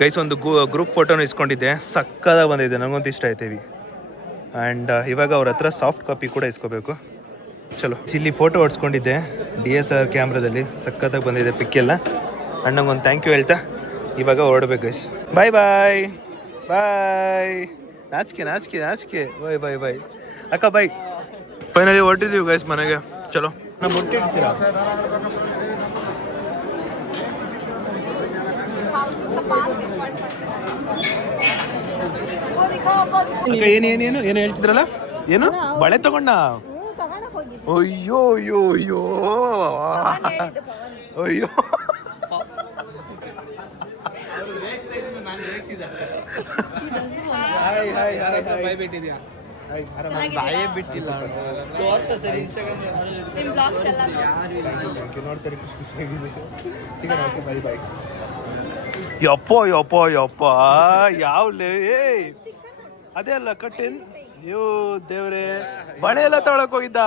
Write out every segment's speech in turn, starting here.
Guys ಒಂದು group ಫೋಟೋನು ಇಸ್ಕೊಂಡಿದ್ದೆ, ಸಕ್ಕದ ಬಂದಿದೆ, ನನಗಂತೂ ಇಷ್ಟ ಆಯ್ತೇವಿ. ಆ್ಯಂಡ್ ಇವಾಗ ಅವ್ರ ಹತ್ರ ಸಾಫ್ಟ್ ಕಾಪಿ ಕೂಡ ಇಸ್ಕೋಬೇಕು. ಚಲೋ, ಇಲ್ಲಿ ಫೋಟೋ ಹೊಡ್ಸ್ಕೊಂಡಿದ್ದೆ DSLR ಕ್ಯಾಮ್ರಾದಲ್ಲಿ, ಸಕ್ಕತ್ತಾಗಿ ಬಂದಿದೆ ಪಿಕ್ ಎಲ್ಲ. ಅಣ್ಣಂಗೊಂದು ಥ್ಯಾಂಕ್ ಯು ಹೇಳ್ತಾ ಇವಾಗ ಹೊರಡ್ಬೇಕು ಗೈಸ್. ಬಾಯ್ ಬಾಯ್ ಬಾಯ್. ನಾಚಿಕೆ ಬಾಯ್ ಬಾಯ್ ಬಾಯ್ ಅಕ್ಕ ಬಾಯ್. ಫೈನಲಿ ಹೊರಟಿದ್ದೀವಿ ಗೈಸ್ ಮನೆಗೆ. ಚಲೋ, ನಾ ಮುಟ್ಟಿ ಇಡ್ತೀರಾ? ಏನು ಹೇಳ್ತಿದ್ರಲ್ಲ, ಏನು ಬಳೆ ತಗೊಂಡ? ಅಯ್ಯೋ ಅಯ್ಯೋ ಅಯ್ಯೋ ಅಯ್ಯೋ. ಯಪ್ಪ ಯಪ್ಪ ಯಪ್ಪ ಯಾವ್ಲೇ ಅದೇ ಅಲ್ಲ ಕಟ್ಟೇನ್. ಅಯ್ಯೋ ದೇವ್ರೆ, ಬಳೆ ಎಲ್ಲ ತಗೊಳಕ್ ಹೋಗಿದ್ದ.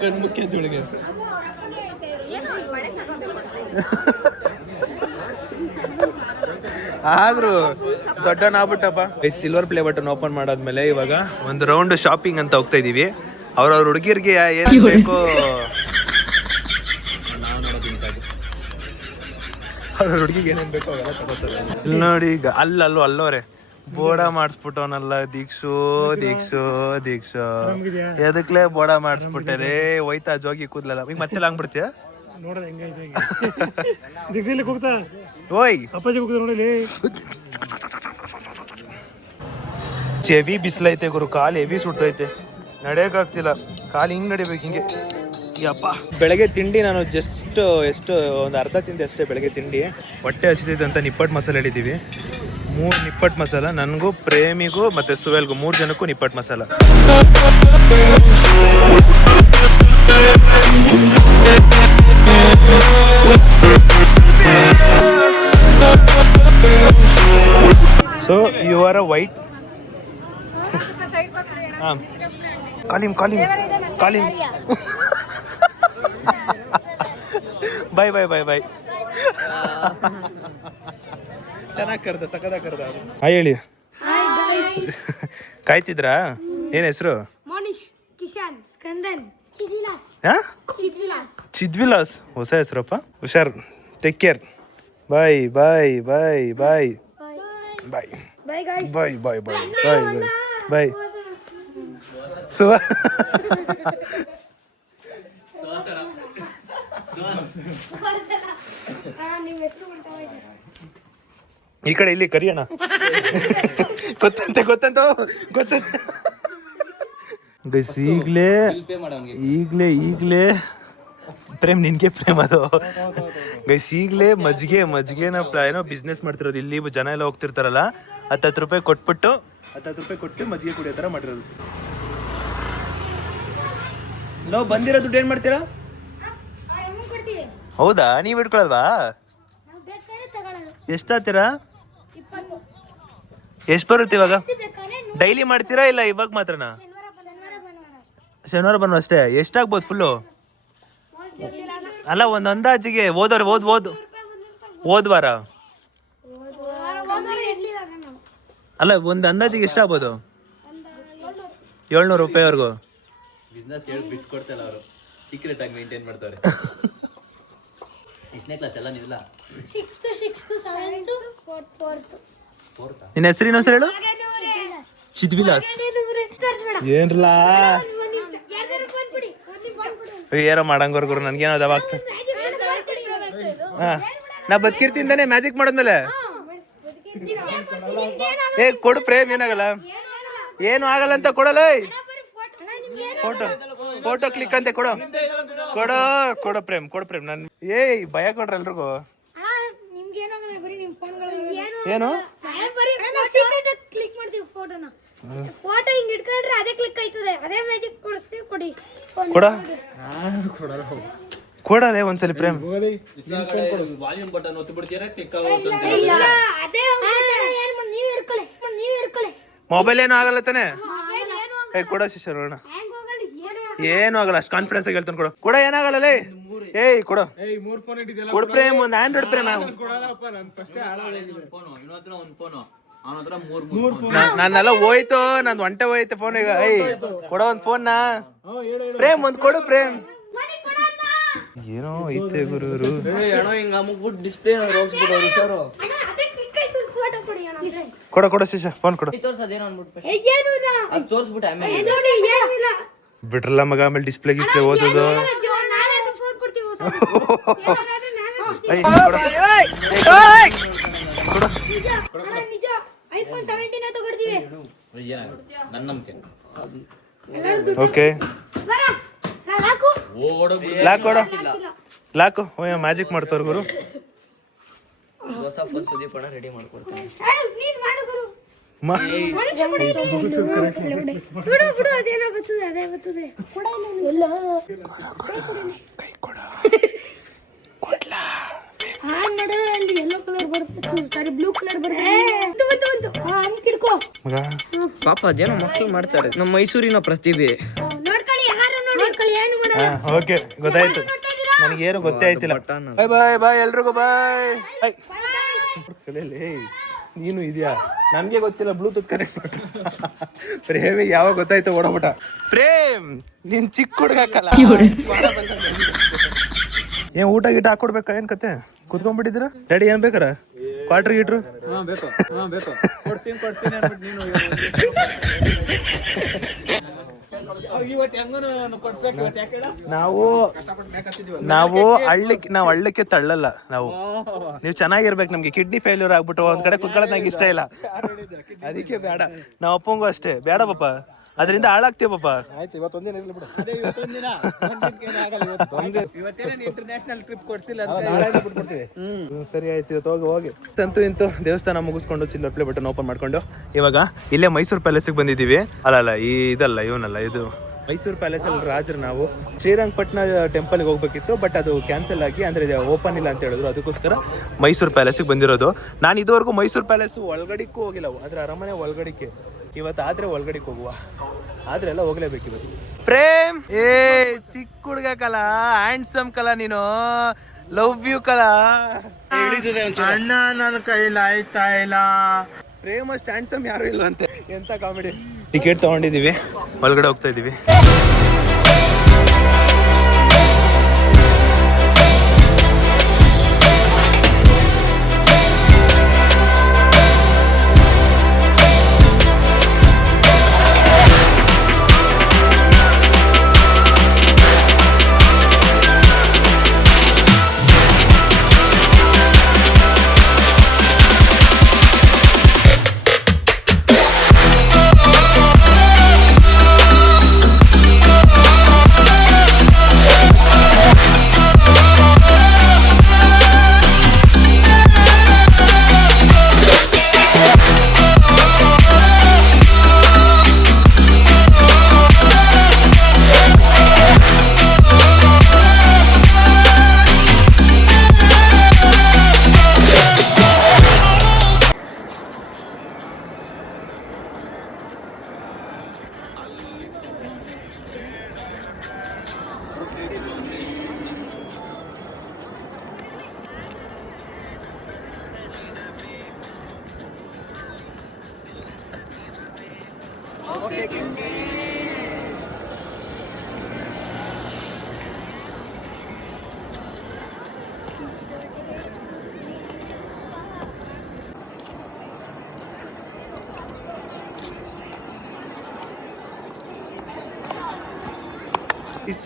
ಕಣ್ಮುಖ್ಯ ಜೋಳಿಗೆ ಆದ್ರೂ ದೊಡ್ಡನಾಗ್ಬಿಟ್ಟಪ್ಪ. ಸಿಲ್ವರ್ ಪ್ಲೇ ಬಟನ್ ಓಪನ್ ಮಾಡಾದ್ಮೇಲೆ ಇವಾಗ ಒಂದು ರೌಂಡ್ ಶಾಪಿಂಗ್ ಅಂತ ಹೋಗ್ತಾ ಇದೀವಿ. ಅವ್ರವ್ರ ಹುಡುಗಿರ್ಗೆ ಏನ್ ಬೇಕೋ ಅವ್ರ ಹುಡುಗಿಗೆ ಏನೇನ್ ಬೇಕೋ ಅವೆಲ್ಲ ತಗೋತಾರೆ. ಇಲ್ಲಿ ನೋಡಿ, ಈಗ ಅಲ್ಲೋರೆ ಬೋಡ ಮಾಡಿಸ್ಬಿಟ್ಟವನಲ್ಲ ದೀಕ್ಷು. ಎದಕ್ಲೇ ಬೋಡ ಮಾಡಿಸ್ಬಿಟ್ಟಾರೆ? ಹೋಯ್ತಾ ಜೋಗಿ ಕೂದ್ಲಲ್ಲ, ಈಗ ಮತ್ತೆ ಆಗ್ಬಿಡ್ತೀಯ? ಓಯ್ ಚೆವಿ ಬಿಸಿಲೈತೆ ಗುರು, ಕಾಲು ಹೆವಿ ಸುಡ್ತೈತೆ, ನಡೆಯೋಕ್ಕಾಗ್ತಿಲ್ಲ. ಕಾಲು ಹಿಂಗೆ ನಡಿಬೇಕು ಹಿಂಗೆ. ಯಪ್ಪ, ಬೆಳಗ್ಗೆ ತಿಂಡಿ ನಾನು ಎಷ್ಟು ಒಂದು ಅರ್ಧ ತಿಂದೆ ಅಷ್ಟೇ ಬೆಳಗ್ಗೆ ತಿಂಡಿ. ಹೊಟ್ಟೆ ಹಸಿತೈತೆ ಅಂತ ನಿಪ್ಪಟ್ಟು ಮಸಾಲೆ ಹೇಳಿದ್ದೀವಿ. 3 ನಿಪ್ಪಟ್ಟು ಮಸಾಲ, ನನಗೂ ಪ್ರೇಮಿಗೂ ಮತ್ತು ಸುವೆಲ್ಗೂ 3 ಜನಕ್ಕೂ ನಿಪ್ಪಟ್ಟು ಮಸಾಲ. So you are a white. ಹಾಂ, ಕಾಲಿಮ್ ಬಾಯ್ ಬಾಯ್ ಬಾಯ್ ಬಾಯ್. ಚೆನ್ನಾಗಿ ಕರ್ದ, ಸಕ್ಕದಾಗಿ ಕರ್ದ. ಹಾಯ್ ಹೇಳಿ. ಕಾಯ್ತಿದ್ರಾ? ಏನ್ ಹೆಸರು? ಚಿದ್ವಿಲಾಸ್. ಹೊಸ ಹೆಸರಪ್ಪ. ಹುಷಾರ್, ಟೇಕ್ ಕೇರ್. ಬಾಯ್ ಬಾಯ್ ಬಾಯ್ ಬಾಯ್ ಬಾಯ್ ಬಾಯ್ ಬಾಯ್ ಬಾಯ್ ಬಾಯ್ ಬಾಯ್ ಬಾಯ್. ಸುವ ಈ ಕಡೆ ಇಲ್ಲಿ ಕರಿಯೋಣ. ಗೊತ್ತಂತೆ ಗೈಸ್. ಈಗ್ಲೇ ಪ್ರೇಮ್, ನಿನ್ಗೆ ಪ್ರೇಮ್ ಅದು ಗೈಸ್. ಈಗಲೇ ಮಜ್ಜಿಗೆನ ಏನೋ ಬಿಸ್ನೆಸ್ ಮಾಡ್ತಿರೋದು. ಇಲ್ಲಿ ಜನ ಎಲ್ಲ ಹೋಗ್ತಿರ್ತಾರಲ್ಲ, 10 ರೂಪಾಯಿ ಕೊಟ್ಟು ಮಜ್ಜಿಗೆ ಕುಡಿಯೋ ಥರ ಮಾಡಿರೋದು. ನಾವು ಬಂದಿರೋ ದುಡ್ಡು ಏನ್ ಮಾಡ್ತೀರಾ? ಹೌದಾ, ನೀವ್ ಇಟ್ಕೊಳಲ್ವಾ? ಎಷ್ಟಾಗ್ತೀರಾ? ಎಷ್ಟು ಬರುತ್ತೆ ಇವಾಗ? ಡೈಲಿ ಮಾಡ್ತೀರಾ ಇಲ್ಲ ಇವಾಗ ಮಾತ್ರನಾ? ಶನಿವಾರ ಭಾನುವಾರ ಅಷ್ಟೇ. ಎಷ್ಟಾಗ್ಬೋದು ಫುಲ್ಲು? ಅಲ್ಲ, ಒಂದು ಅಂದಾಜಿಗೆ ಹೋದ ವಾರ ಅಲ್ಲ, ಒಂದು ಅಂದಾಜಿಗೆ ಎಷ್ಟಾಗ್ಬೋದು? 700 ರೂಪಾಯಿವರೆಗೂ. ಬಿಸ್ನೆಸ್ ಹೇಳಿ ಬಿಟ್ಕೊಡ್ತಲ್ಲ ಅವರು, ಸೀಕ್ರೆಟ್ ಆಗಿ ಮೇಂಟೈನ್ ಮಾಡ್ತಾರೆ. ಎಷ್ಟನೇ ಕ್ಲಾಸ್ ಎಲ್ಲ ನೀವಿಲ್ಲ? 6th 7th 4th. ನಿನ್ನ ಹೆಸರು ಹೇಳು. ಚಿದ್ವಿಲಾಸ್. ಏನ್ರಲ್ಲ ಏನೋ ಮಾಡಂಗೋರ್ಗು ನನ್ಗೇನೋ ಅದಾವ ಆಗ್ತದೆ. ಹಾ, ನಾ ಬದುಕಿರ್ತಿಂದಾನೆ ಮ್ಯಾಜಿಕ್ ಮಾಡೋದ್ಮೇಲೆ. ಕೊಡು ಪ್ರೇಮ್, ಏನಾಗಲ್ಲ, ಏನು ಆಗಲ್ಲ ಅಂತ ಕೊಡಲ್ಲ. ಫೋಟೋ ಕ್ಲಿಕ್ ಅಂತ ಕೊಡೋ ಪ್ರೇಮ್, ನನ್ ಭಯ ಕೊಡ್ರ ಎಲ್ರಿಗೂ. ಏನು ಫೋಟೋ ಹಿಂಗ್ ಇಟ್ಕೊಂಡ್ರೆ ಅದೇ ಕ್ಲಿಕ್ ಆಯ್ತದೆ, ಅದೇ ಮ್ಯಾಜಿಕ್ ಕೊಡಿಸ್ತೀವಿ. ಕೊಡಲೇ ಒಂದ್ಸಲಿ ಪ್ರೇಮ್. ವಾಲ್ಯೂಮ್ ಬಟನ್ ಒತ್ತಿ ಬಿಡ್ತೀರಾ, ಕ್ಲಿಕ್ ಆಗುತ್ತೆ. ಮೊಬೈಲ್ ಏನು ಆಗಲ್ಲ ತಾನೆ? ಕೊಡ ಶಿಷ್ಯ ನೋಡೋಣ. ಏನು ಆಗಲ್ಲ, ಅಷ್ಟು ಕಾನ್ಫಿಡೆನ್ಸ್ ಆಗಿ ಹೇಳ್ತಾನೆ. ಕೊಡು ಕೊಡ, ಏನಾಗಲ್ಲ ಲೇ. ಏಯ್ ಕೊಡು ಕೊಡು ಪ್ರೇಮ್, ಒಂದು ಆಂಡ್ರಾಯ್ಡ್ ಪ್ರೇಮ್. ನನ್ನೆಲ್ಲ ಹೋಯ್ತು, ನಂದು ಒಂಟೆ ಹೋಯ್ತು ಫೋನ್ ಈಗ. ಏಯ್ ಕೊಡ ಒಂದು ಫೋನ್ ನಾ ಪ್ರೇಮ್, ಒಂದು ಕೊಡು ಪ್ರೇಮ್. ಏನೋ ಐತೆ ಗುರು. ಡಿಸ್ಪ್ಲೇ ಕೊಡ ಕೊಡ ಶಿಶ ಫೋನ್ ಕೊಡು. ಬಿಟ್ರಲ್ಲ ಮಗ, ಆಮೇಲೆ ಡಿಸ್ಪ್ಲೇ ಗಿಸ್ಪ್ಲೇ ಓದೋದು. ಓಕೆ ಲಾಕ್ ಕೊಡು, ಲಾಕು. ಮ್ಯಾಜಿಕ್ ಮಾಡ್ತಾರ ಗುರು. ಹೊಸ ಫೋನ್ ಸುದೀಪ್ ಅಣ್ಣ ರೆಡಿ ಮಾಡ್ಕೊಡ್ತೀನಿ. ಪಾಪ ಅದೇನೋ ಮಕ್ಕಳು ಮಾಡ್ತಾರೆ, ನಮ್ಮ ಮೈಸೂರಿನ ಪ್ರತಿಭೆ. ಓಕೆ ಗೊತ್ತಾಯ್ತು, ನನಗೇನು ಗೊತ್ತೇ ಆಯ್ತಿಲ್ಲ. ಬಾಯ್ ಬಾಯ್ ಬಾಯ್ ಎಲ್ರಿಗೂ ಬಾಯ್. ನೀನು ಇದೆಯಾ, ನಮ್ಗೆ ಗೊತ್ತಿಲ್ಲ. ಬ್ಲೂಟೂತ್ ಕನೆಕ್ಟ್ ಮಾಡ. ಪ್ರೇಮಿಗೆ ಯಾವಾಗ ಗೊತ್ತಾಯ್ತು ಓಡೋಬಿಟ. ಪ್ರೇಮ್ ನೀನ್ ಚಿಕ್ಕ ಹುಡುಗಕ್ಕಲ್ಲ. ಏನ್ ಊಟ ಗೀಟ ಹಾಕೊಡ್ಬೇಕಾ, ಏನ್ ಕತೆ? ಕುತ್ಕೊಂಡ್ಬಿಟ್ಟಿದ್ದೀರಾ? ರೆಡಿ ಏನ್ ಬೇಕಾರ? ಕ್ವಾರ್ಟರ್ ಗೀಟ್ರು ನಾವು ಹಳ್ಳಕ್ಕೆ ತಳ್ಳಲ್ಲ. ನೀವು ಚೆನ್ನಾಗಿರ್ಬೇಕು. ನಮ್ಗೆ ಕಿಡ್ನಿ ಫೇಲ್ಯೂರ್ ಆಗ್ಬಿಟ್ಟು ಒಂದ್ ಕಡೆ ಕುತ್ಕೊಳ್ಳೋದು ನಂಗೆ ಇಷ್ಟ ಇಲ್ಲ, ಅದಕ್ಕೆ ಬೇಡ. ನಾವ್ ಅಪ್ಪಂಗೂ ಅಷ್ಟೇ ಬೇಡ ಪಾಪ, ಅದರಿಂದ ಹಾಳಾಗ್ತೀವಿ ಪಾಪ. ಸರಿ ಆಯ್ತು, ಇವತ್ತು ಹೋಗಿ ಸಂತು ಇಂತು ದೇವಸ್ಥಾನ ಮುಗಿಸ್ಕೊಂಡು ಸಿಲ್ವರ್ ಪ್ಲೇ ಬಟನ್ ಓಪನ್ ಮಾಡ್ಕೊಂಡು ಇವಾಗ ಇಲ್ಲೇ ಮೈಸೂರು ಪ್ಯಾಲೇಸ್ಗೆ ಬಂದಿದ್ದೀವಿ. ಅಲ್ಲ ಇದಲ್ಲ, ಇವನಲ್ಲ, ಇದು ಮೈಸೂರು ಪ್ಯಾಲೇಸ್ ಅಲ್ಲಿ ರಾಜರು. ನಾವು ಶ್ರೀರಂಗಪಟ್ಟಣ ಟೆಂಪಲ್ಗೆ ಹೋಗ್ಬೇಕಿತ್ತು, ಬಟ್ ಅದು ಕ್ಯಾನ್ಸಲ್ ಆಗಿ, ಅಂದ್ರೆ ಓಪನ್ ಇಲ್ಲ ಅಂತ ಹೇಳಿದ್ರು. ಅದಕ್ಕೋಸ್ಕರ ಮೈಸೂರು ಪ್ಯಾಲೇಸ್ಗೆ ಬಂದಿರೋದು. ನಾನು ಇದುವರೆಗೂ ಮೈಸೂರು ಪ್ಯಾಲೇಸ್ ಒಳಗಡಿಕ್ಕೂ ಹೋಗಿಲ್ಲ, ಅದ್ರ ಅರಮನೆ ಒಳಗಡಿಕೆ. ಇವತ್ತು ಆದ್ರೆ ಒಳಗಡಿಗೆ ಹೋಗುವ, ಆದ್ರೆ ಎಲ್ಲ ಹೋಗ್ಲೇಬೇಕು ಇವತ್ತು. ಪ್ರೇಮ್ ಚಿಕ್ಕ ಹುಡುಗ ಕಲ, ಹ್ಯಾಂಡ್ಸಮ್ ಕಲ, ನೀನು ಲವ್ ಯು ಕಲ. ಅಣ್ಣ ನನ್ನ ಕೈಲಿ ಆಯ್ತಾ ಇಲ್ಲ. ಪ್ರೇಮ್ ಅಷ್ಟು ಹ್ಯಾಂಡ್ಸಮ್ ಯಾರು ಇಲ್ಲ ಅಂತೆ. ಎಂತ ಕಾಮಿಡಿ. ಟಿಕೆಟ್ ತಗೊಂಡಿದೀವಿ, ಒಳಗಡೆ ಹೋಗ್ತಾ ಇದೀವಿ.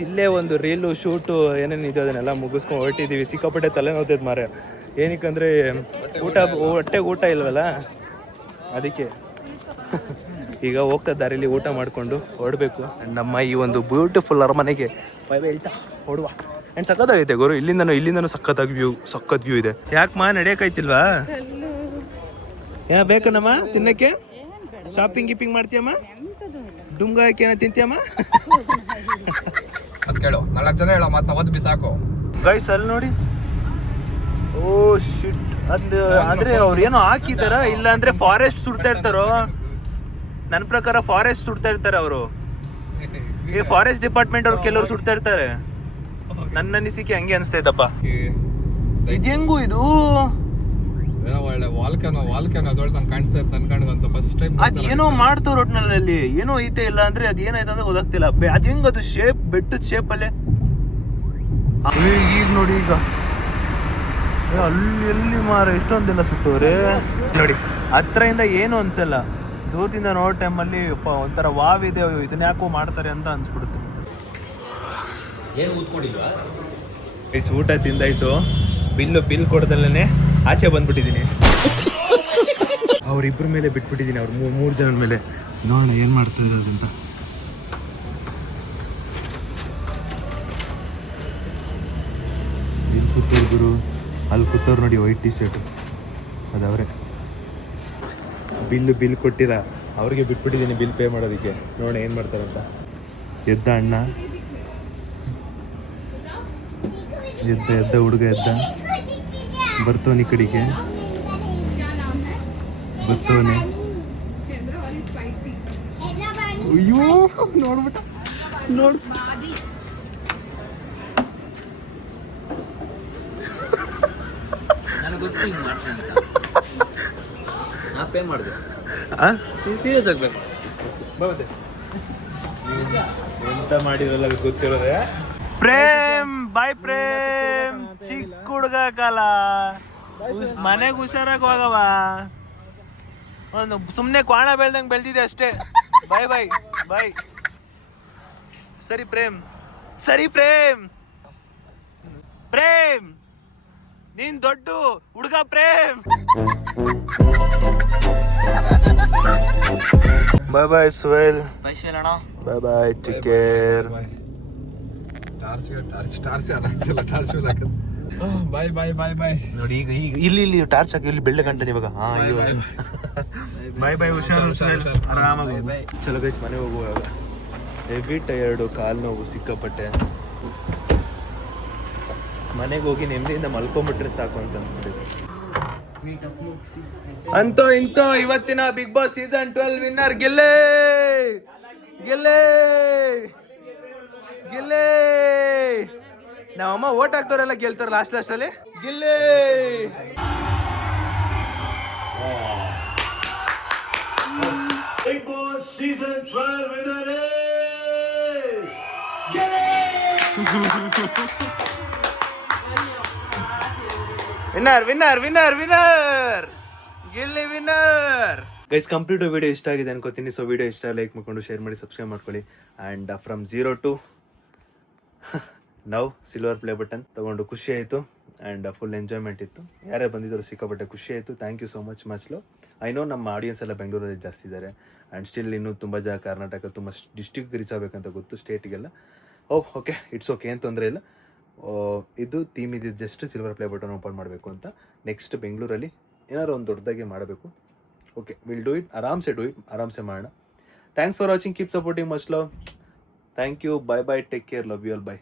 ಇಲ್ಲೇ ಒಂದು ರೀಲು ಶೂಟು ಏನೇನು ಇದೆಯೋ ಅದನ್ನೆಲ್ಲ ಮುಗಿಸ್ಕೊಂಡು ಹೊರಟಿದ್ದೀವಿ. ಸಿಕ್ಕಾಪಟ್ಟೆ ತಲೆನೋತೈತೆ ಮಾರೆ. ಏನಕ್ಕಂದರೆ ಹೊಟ್ಟೆಗೆ ಊಟ ಇಲ್ವಲ್ಲ, ಅದಕ್ಕೆ ಈಗ ಹೋಗ್ತಾ ದಾರಿಲಿ ಊಟ ಮಾಡಿಕೊಂಡು ಹೊರಡಬೇಕು. ನಮ್ಮ ಈ ಒಂದು ಬ್ಯೂಟಿಫುಲ್ ಅರಮನೆಗೆ ಬೈ ಬೈ ಹೇಳ್ತಾ ಹೊಡುವ. ಆ್ಯಂಡ್ ಸಕ್ಕತ್ತಾಗೈತೆ ಗುರು, ಇಲ್ಲಿಂದನೂ ಸಕ್ಕತ್ ವ್ಯೂ ಇದೆ. ಯಾಕಮ್ಮ ನಡೆಯೋಕ್ಕಾಯ್ತಿಲ್ವಾ? ಬೇಕನಮ್ಮ ತಿನ್ನಕ್ಕೆ? ಶಾಪಿಂಗ್ ಗಿಪ್ಪಿಂಗ್ ಮಾಡ್ತೀಯಮ್ಮ? ಡುಂಗ ಏನೋ ತಿಂತೀಯಮ್ಮ? ಕೇಳು, 4 ಜನ ಹೇಳೋ ಮಾತನ್ನ ಒದ್ದು ಬಿಸಾಕು. ಗೈಸ್ ಅಲ್ಲಿ ನೋಡಿ, ಓ ಶಿಟ್. ಅಂದ್ರೆ ಅವ್ರು ಏನೋ ಹಾಕಿದಾರ, ಇಲ್ಲ ಅಂದ್ರೆ ಫಾರೆಸ್ಟ್ ಸುಡ್ತಾ ಇರ್ತಾರೋ. ನನ್ನ ಪ್ರಕಾರ ಫಾರೆಸ್ಟ್ ಸುಡ್ತಾ ಇರ್ತಾರೆ ಅವರು. ಈ ಫಾರೆಸ್ಟ್ ಡಿಪಾರ್ಟ್ಮೆಂಟ್ ಅವ್ರು ಕೆಲವರು ಸುಡ್ತಾ ಇರ್ತಾರೆ. ನನ್ನ ಅನಿಸಿಕೆ ಹಂಗೆ ಅನಿಸ್ತೈತಪ್ಪ. ಇದು ಹೆಂಗು ಇದು ಏನೋ ಒಳ್ಳೆ ವಾಲ್ಕನೋ ಅದೊಳ್ಳೆ ನಂಗೆ ಕಾಣಿಸ್ತಾ ಇತ್ತು ಅನ್ಕೊಂಡ್ಬಂತ ಫಸ್ಟ್ ಟೈಮ್. ಅದೇನೋ ಮಾಡ್ತಾವ್ರ ಒಟ್ನಲ್ಲಿ ಏನೋ ಐತೆ ಇಲ್ಲ ಅಂದ್ರೆ ಅದೇನಾಯ್ತು ಅಂದ್ರೆ ಗೊತ್ತಾಗ್ತಿಲ್ಲ. ಅದ್ ಹೆಂಗ್ ಅದು ಶೇಪ್ ಬೆಟ್ಟದ ಶೇಪ್ ಅಲ್ಲೇ ಈಗ ನೋಡಿ. ಈಗ ಅಲ್ಲಿ ಎಲ್ಲಿ ಮಾರ ಎಷ್ಟೊಂದೆಲ್ಲ ಸುಟ್ಟವ್ರೆ ನೋಡಿ. ಹತ್ರದಿಂದ ಏನು ಅನ್ಸಲ್ಲ, ದೂರದಿಂದ ನೋಡೋ ಟೈಮಲ್ಲಿ ಒಂಥರ ವಾವ್ ಇದೆ, ಇದನ್ನ ಯಾಕೋ ಮಾಡ್ತಾರೆ ಅಂತ ಅನ್ಸ್ಬಿಡುತ್ತೆ. ಏನು ಊದ್ಕೊಂಡಿಲ್ವಾ? ಊಟ ತಿಂದಾಯ್ತು, ಬಿಲ್ ಕೊಡ್ದಲ್ಲೇ ಆಚೆ ಬಂದ್ಬಿಟ್ಟಿದ್ದೀನಿ. ಅವ್ರಿಬ್ರ ಮೇಲೆ ಬಿಟ್ಬಿಟ್ಟಿದ್ದೀನಿ, ಅವ್ರ ಮೂರು ಜನ ಮೇಲೆ. ನೋಡೋಣ ಏನು ಮಾಡ್ತಾ ಇರೋದಂತ. ಇಲ್ಲಿ ಕೂತವ್ರು ಗುರು, ಅಲ್ಲಿ ಕೂತವ್ರು ನೋಡಿ, ವೈಟ್ ಟಿ ಶರ್ಟ್ ಅದವ್ರೆ. ಬಿಲ್ ಕೊಟ್ಟಿರ ಅವ್ರಿಗೆ ಬಿಟ್ಬಿಟ್ಟಿದ್ದೀನಿ ಬಿಲ್ ಪೇ ಮಾಡೋದಕ್ಕೆ. ನೋಡೋಣ ಏನು ಮಾಡ್ತಾರಂತ. ಎದ್ದ ಅಣ್ಣ, ಎದ್ದ ಹುಡುಗ ಎದ್ದ, ಬರ್ತವನಿ ಈ ಕಡೆಗೆ, ಬರ್ತವನೆ. ಅಯ್ಯೋ ನೋಡ್ಬಿಟ್ಟ ನೋಡ್. ನನಗೆ ಗೊತ್ತು ಹಿಂಗೆ ಮಾಡ್ತೀನಿ ಅಂತ. ನಾ ಪೇ ಮಾಡಿದೆ. ನೀನು ಸೀರಿಯಸ್ ಆಗ್ಬೇಕು. ಎಂತ ಮಾಡಿರಲ್ಲ ಗೊತ್ತಿರೋದೆ. ಪ್ರೇಮ್ ಬಾಯ್ ಪ್ರೇಮ್, ಚಿಕ್ಕ ಹುಡುಗ ಕಾಲ, ಮನೆಗೆ ಹುಷಾರಾಗಿ ಹೋಗವ. ಒಂದು ಸುಮ್ಮನೆ ಕ್ವಾಣ ಬೆಳ್ದಂಗೆ ಬೆಳ್ದಿದೆ ಅಷ್ಟೇ. ಬಾಯ್ ಬಾಯ್ ಬಾಯ್. ಸರಿ ಪ್ರೇಮ್, ಸರಿ ಪ್ರೇಮ್, ಪ್ರೇಮ್ ನೀನ್ ದೊಡ್ಡ ಹುಡುಗ ಪ್ರೇಮ್. ಬಾಯ್ ಬಾಯ್ ಸುಹೇಲ್. ಬಾಯ್ ಬಾಯ್, ಟೇಕ್ ಕೇರ್. ಬಾಯ್ ನೋಡಿ ಈಗ ಇಲ್ಲಿ ಟಾರ್ಚ್ ಹಾಕಿ ಇಲ್ಲಿ ಬೆಳ್ಳ ಕಾಣ್ತಾನೆ ಇವಾಗ. ಬಾಯ್ ಬಾಯ್, ಹುಷಾರು ಆರಾಮಾಗಿ. ಚಲೋ ಗೈಸ್, ಮನೆ ಹೋಗುವಾಗ ಹೆವಿ ಟಯರ್ಡು, ಕಾಲು ನೋವು ಸಿಕ್ಕಾಪಟ್ಟೆ. ಮನೆಗೆ ಹೋಗಿ ನೆಮ್ಮದಿಯಿಂದ ಮಲ್ಕೊಂಡ್ಬಿಟ್ರೆ ಸಾಕು ಅಂತ ಅನ್ಸ್ಬಿಟ್ಟಿದೆ. ಅಂತೂ ಇಂತೂ ಇವತ್ತಿನ ಬಿಗ್ ಬಾಸ್ ಸೀಸನ್ 12 ವಿನ್ನರ್ ಗೆಲ್ಲೇ ಗೆಲ್ಲೇ ಗೆಲ್ಲೇ. ನಾವಮ್ಮ ಓಟ್ ಹಾಕ್ತವ್ರೆಲ್ಲ ಗೆಲ್ತಾರೆ ಲಾಸ್ಟ್ ಅಲ್ಲಿ. ಗೆಲ್ಲೇ. Big Boss Season 12 winner is winner ಗೆಲ್ಲಿ ವಿನ್ನರ್. ಗೈಸ್, ಕಂಪ್ಲೀಟ್ ವಿಡಿಯೋ ಇಷ್ಟ ಆಗಿದೆ ಅನ್ಕೋತೀನಿ. ಸೊ ವಿಡಿಯೋ ಇಷ್ಟ ಲೈಕ್ ಮಾಡ್ಕೊಂಡು ಶೇರ್ ಮಾಡಿ ಸಬ್ಸ್ಕ್ರೈಬ್ ಮಾಡ್ಕೊಳ್ಳಿ. ಆ್ಯಂಡ್ ಫ್ರಮ್ 0 to ನಾವು ಸಿಲ್ವರ್ ಪ್ಲೇ ಬಟನ್ ತೊಗೊಂಡು ಖುಷಿ ಆಯಿತು. ಆ್ಯಂಡ್ ಫುಲ್ ಎಂಜಾಯ್ಮೆಂಟ್ ಇತ್ತು. ಯಾರೇ ಬಂದಿದ್ರು ಸಿಕ್ಕಾಪಟ್ಟೆ ಖುಷಿ ಆಯಿತು. Thank you so much love. I know ನಮ್ಮ ಆಡಿಯನ್ಸ್ ಎಲ್ಲ ಬೆಂಗಳೂರಲ್ಲಿ ಜಾಸ್ತಿ ಇದ್ದಾರೆ. ಆ್ಯಂಡ್ ಸ್ಟಿಲ್ ಇನ್ನೂ ತುಂಬ ಜನ ಕರ್ನಾಟಕ, ತುಂಬ ಡಿಸ್ಟ್ರಿಕ್ಟ್ ರೀಚ್ ಆಗಬೇಕಂತ ಗೊತ್ತು, ಸ್ಟೇಟಿಗೆಲ್ಲ. ಓಕೆ, ಇಟ್ಸ್ ಓಕೆ, ಏನು ತೊಂದರೆ ಇಲ್ಲ. ಇದು ಥೀಮ್ ಇದ್ದಿದ್ದು just silver play button open ಮಾಡಬೇಕು ಅಂತ. ನೆಕ್ಸ್ಟ್ ಬೆಂಗಳೂರಲ್ಲಿ ಏನಾದ್ರು ಒಂದು ದೊಡ್ಡದಾಗಿ ಮಾಡಬೇಕು. ಓಕೆ, ವಿಲ್ ಡೂ ಇಟ್, ಆರಾಮ್ಸೆ ಮಾಡೋಣ. Thanks for watching, keep supporting, much love. Thank you, bye bye, take care, love you all, bye.